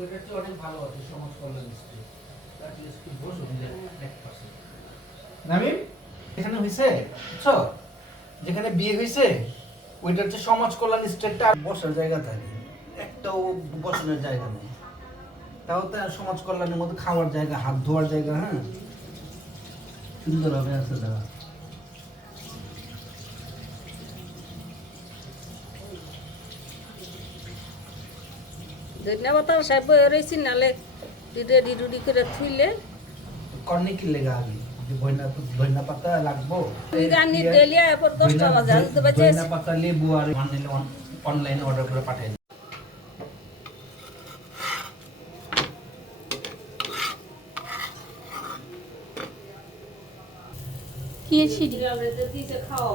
ওইটা তো অনেক ভালো আছে সমাজ কল্যাণ স্ত্রী অ্যাটলিস্ট কি বসো এক পাশে নামিম এখানে হইছে বুঝছো যেখানে বিয়ে হইছে ওইটা হচ্ছে সমাজ কল্যাণ স্টেটটা বসার জায়গা থাকে একটাও বসানোর জায়গা নেই তাও তো সমাজ কল্যাণের মধ্যে খাওয়ার জায়গা হাত ধোয়ার জায়গা হ্যাঁ সুন্দর হবে আছে দাদা ধন্যবাদ সাহেব রয়েছি নালে রেডি রুডি করে থুইলে কর্নে কি লেগা আগে যে ধনিয়া পাতা লাগবো তুই রান্নি ডেলিয়া এরপর 10টা বাজে আমি তো বাজে ধনিয়া পাতা লেবু আর অনলাইনে অর্ডার করে পাঠাই কি সিঁড়ি দিছে খাও